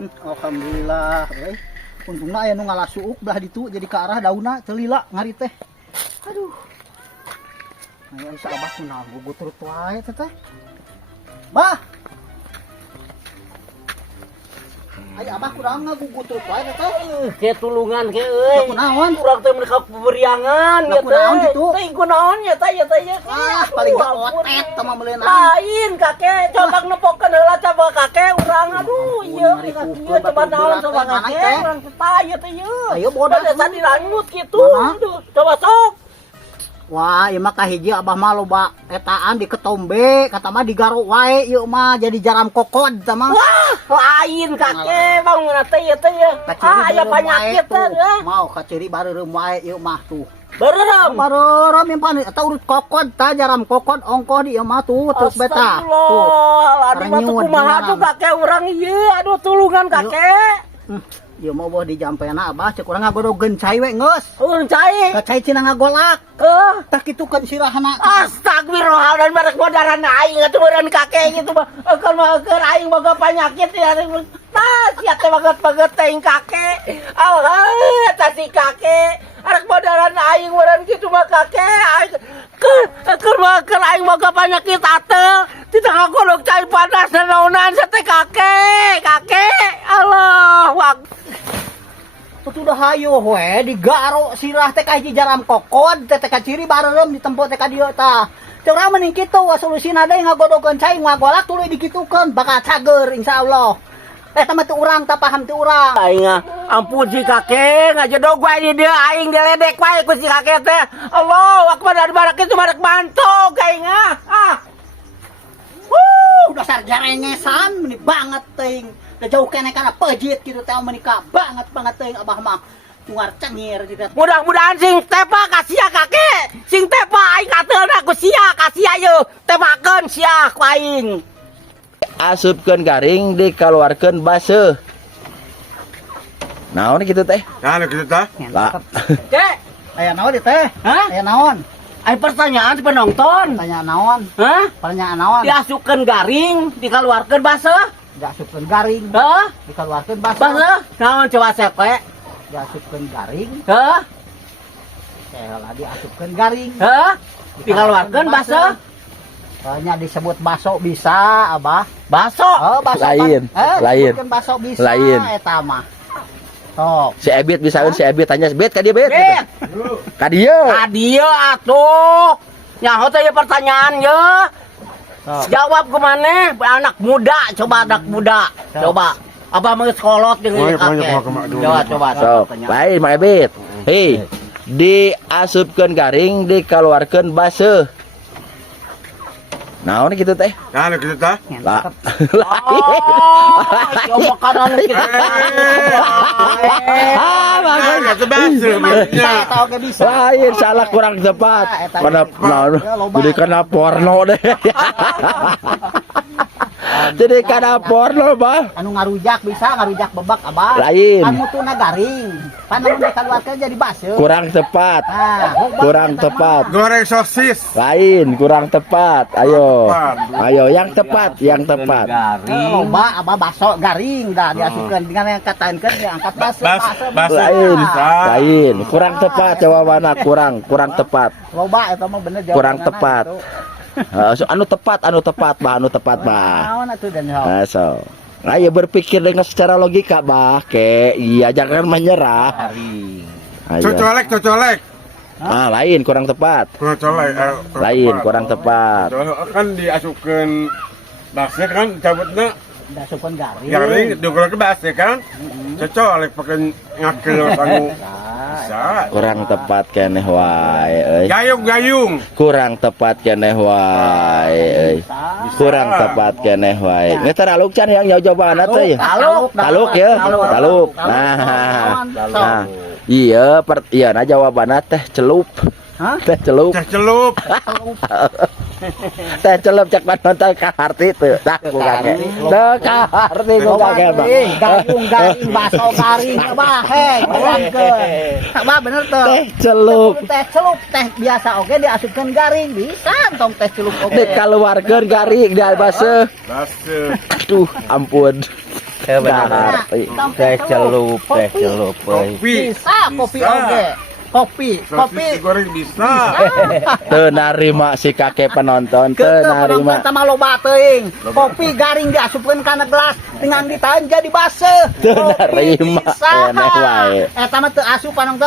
Alhamdulillah, untungna aya nu ngalasuuk belah ditu jadi ke arah dauna teu lila ngari teh. Aduh. Aya isa abah kunaon gugut turut wae teh. Bah. Aya abah kurang ngagugut turut wae teh. Ke tulungan ke euy. Kunaon? Urang teh mereka beriangan ya teh. Kunaon ditu? Teh kunaon ya teh ya teh. Ah, paling gak otet tama meuleunana. Lain kakek, coba nepokeun heula coba kakek urang aduh ieu kieu coba naon coba kakek urang teh ya teh ieu. Ayo bodas. Pada dilanjut kitu. Aduh, coba sok. Wah, ieu mah kahiji abah mah loba etaan di ketombe, kata mah digaruk wae ieu mah jadi jaram kokod tah mah. Wah, lain kakek bangun teh ya teh ya. Ah, aya penyakit teh. Mau kaciri bareureum wae ieu mah tuh. Bareureum. Bareureum yang paling eta urut kokod tah jaram kokod ongkoh di ieu mah tuh terus beta. Astagfirullah, aduh mah kumaha tuh kakek urang ieu, aduh tulungan kakek. Ieu mah boh di jampena abah cek urang ngagodogeun cai we geus. Cai. Ka cai cenah ngagolak. Tah kitu kan sirahna. Astagfirullah, barek modaran aing atuh meureun kakek gitu mah. Keur aing boga penyakit ya. Tah sia teh banget teh kakek. Allah, tah si kakek. Arek modaran aing meureun kitu mah kakek. Keur aing boga penyakit atuh. Ti tengah golok cai panas naonan teh kakek. Kakek. Allah, wak. Sudah hayo we digaro sirah teh kahiji jaram kokod teh kaciri bareureum di tempat teh ka dieu tah. Teu urang mending kitu solusina deui ngagodogeun cai ngagolak tuluy dikitukeun bakal cager insyaallah. Eta mah teu urang tah paham teu urang. Aing ampun si kakek ngajedog wae di dieu aing diledek wae ku si kakek teh. Allahu akbar dari barak itu barak mantog aing ah. Dasar jarengesan meni banget teuing. Da jauh kene kana pejit kitu teh menikah banget teuing abah mah. Tungar cengir gitu. Mudah-mudahan sing tepa kasia kakek. Sing tepa aing kateuna ku sia kasia yeuh. Temakeun sia ku aing. Asupkeun garing dikeluarkeun baseuh. Naon kitu teh? Nah, gitu tah. Lah. Kek, Aya naon ieu teh? hah? Aya naon? Ai pertanyaan si penonton. Tanya naon? Hah? Pertanyaan naon? Diasupkeun garing, dikeluarkeun baseuh. Diasupkeun garing, Hah? dikeluarkeun baseuh. Baseuh? Naon coba sepe? Diasupkeun garing, Hah? lah diasupkeun garing. Hah? Dikeluarkeun baseuh? Nya disebut baso bisa, abah. Baso. Oh, baso Lain, lain. disebutkeun baso bisa Lain. eta mah. Sok. Si Ebit bisaeun si Ebit tanya Bet ka dieu Bet. Bet. Ka dieu. Adieu atuh. Nyaho teh ieu pertanyaan ye. Jawab ke mana? Anak muda, coba anak muda. Coba. Apa mau sekolot dengan kakek? Coba. Sok, lain Mak Ebit. Hei, diasupkeun garing dikeluarkeun baseuh. Naon kitu teh? Nah, gitu tah. Lah. Coba kanan kita. Nah, itu bahasa. Saya tahu ke bisa. Lain salah kurang tepat. Kana naon? Jadi kana porno deh. Jadi kana porno bah. Anu ngarujak bisa, ngarujak bebak abah. Lain. Kan mutuna garing. Kan namun dikeluarkeun jadi baseuh. Kurang tepat. Nah, Kurang tepat. Goreng sosis. Lain, kurang tepat. Ayo. Ayo yang tepat, yang tepat. Loba abah baso garing dah diasupkeun dengan yang katainkeun diangkat baseuh. Lain, lain. Kurang tepat jawabanna, kurang tepat. Loba eta mah bener jawabanana. Kurang tepat. Anu tepat, bah. Naon atuh dan Nah, so. Ayo berpikir dengan secara logika, bah. Iya, jangan menyerah. Ayo. Cocolek. Ah, lain, kurang tepat. Cocolek. Lain, kurang tepat. Kan diasupkeun basnya kan cabutna diasupkeun garing. garing dikeluarkeun basnya kan. Cocolek pakai ngakel anu. Bisa. Kurang tepat keneh wae, euy. Gayung. Kurang tepat keneh wae, euy. Kurang tepat keneh wae. Geus taraluk can yang jawabanna teh. Taluk ya. Taluk. Nah. Iya, nah jawabanna teh celup. Hah? Teh celup. Teh celup. Teh celup cek panonton ka harti teu. Tah ku kakek. Teu ka harti ku kakek. Garing baso garing abah bayangkeun. Abah bener tuh. Teh celup. Teh celup teh biasa oge diasupkeun garing bisa tong teh celup oge. Dikeluarkeun garing da baseuh. Baseuh. Aduh, ampun. Dahar, Teh celup, euy. Kopi. Bisa kopi oge. Kopi, Sosis goreng bisa. teu narima si kakek penonton, teu Keke narima. penonton sama loba teuing. Kopi garing diasupkeun kana gelas dengan ditahan jadi base. Teu narima, eneh wae. Eta mah teu asup penonton.